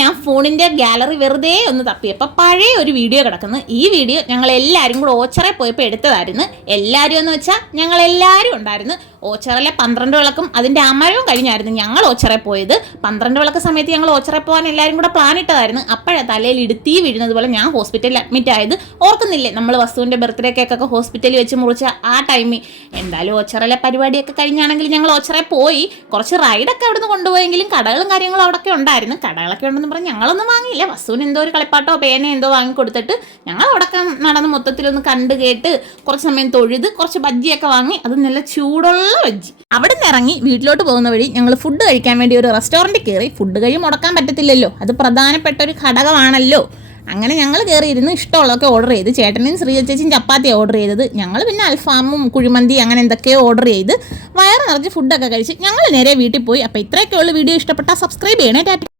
ഞാൻ ഫോണിൻ്റെ ഗാലറി വെറുതെ ഒന്ന് തപ്പിയപ്പോൾ പഴയ ഒരു വീഡിയോ കിടക്കുന്നു. ഈ വീഡിയോ ഞങ്ങൾ എല്ലാവരും കൂടെ ഓച്ചറ പോയപ്പോൾ എടുത്തതായിരുന്നു. എല്ലാവരും എന്ന് വെച്ചാൽ ഞങ്ങളെല്ലാവരും ഉണ്ടായിരുന്നു. ഓച്ചറയിലെ 12 വിളക്കും അതിൻ്റെ അമരവും കഴിഞ്ഞായിരുന്നു ഞങ്ങൾ ഓച്ചറ പോയത്. 12 വിളക്ക് സമയത്ത് ഞങ്ങൾ ഓച്ചറ പോകാൻ എല്ലാവരും കൂടെ പ്ലാൻ ഇട്ടതായിരുന്നു. അപ്പോഴാണ് തലയിൽ ഇടുത്തി വീഴുന്നത് പോലെ ഞാൻ ഹോസ്പിറ്റലിൽ അഡ്മിറ്റ് ആയത്. ഓർക്കുന്നില്ലേ നമ്മൾ വസുവിൻ്റെ ബർത്ത്ഡേ കേക്കൊക്കെ ഹോസ്പിറ്റലിൽ വെച്ച് മുറിച്ച ആ ടൈമിൽ? എന്തായാലും ഓച്ചറയിലെ പരിപാടിയൊക്കെ കഴിഞ്ഞാണെങ്കിൽ ഞങ്ങൾ ഓച്ചറ പോയി. കുറച്ച് റൈഡൊക്കെ അവിടെ നിന്ന് കൊണ്ടുപോയെങ്കിലും കടകളും കാര്യങ്ങളും അവിടെയൊക്കെ ഉണ്ടായിരുന്നു. കടകളൊക്കെ ഉണ്ടെന്ന് പറഞ്ഞ് ഞങ്ങളൊന്നും വാങ്ങിയില്ല. വസുവിന് എന്തോ ഒരു കളിപ്പാട്ടോ പേന എന്തോ വാങ്ങിക്കൊടുത്തിട്ട് ഞങ്ങൾ അവിടെയൊക്കെ നടന്ന് മൊത്തത്തിലൊന്ന് കണ്ട് കേട്ട് കുറച്ച് സമയം തൊഴുത് കുറച്ച് ബജ്ജിയൊക്കെ വാങ്ങി. അത് നല്ല ചൂടുള്ള ബജ്ജി. അവിടെ നിന്ന് ഇറങ്ങി വീട്ടിലോട്ട് പോകുന്ന വഴി ഞങ്ങൾ ഫുഡ് കഴിക്കാൻ വേണ്ടി ഒരു റെസ്റ്റോറൻറ്റിൽ കയറി. ഫുഡ് കഴിയും മുടക്കാൻ പറ്റത്തില്ലല്ലോ, അത് പ്രധാനപ്പെട്ട ഒരു ഘടകമാണല്ലോ. അങ്ങനെ ഞങ്ങൾ കയറിയിരുന്ന് ഇഷ്ടമുള്ളതൊക്കെ ഓർഡർ ചെയ്ത്. ചേട്ടനും ശ്രീ ചേച്ചിയും ചപ്പാത്തി ഓർഡർ ചെയ്തത്. ഞങ്ങൾ പിന്നെ അൽഫാമും കുഴിമന്തി അങ്ങനെ എന്തൊക്കെയോ ഓർഡർ ചെയ്ത് വയറ് നിറച്ച് ഫുഡൊക്കെ കഴിച്ച് ഞങ്ങൾ നേരെ വീട്ടിൽ പോയി. അപ്പോൾ ഇത്രയൊക്കെയുള്ള വീഡിയോ ഇഷ്ടപ്പെട്ടാൽ സബ്സ്ക്രൈബ് ചെയ്യണേ. ടാറ്റ.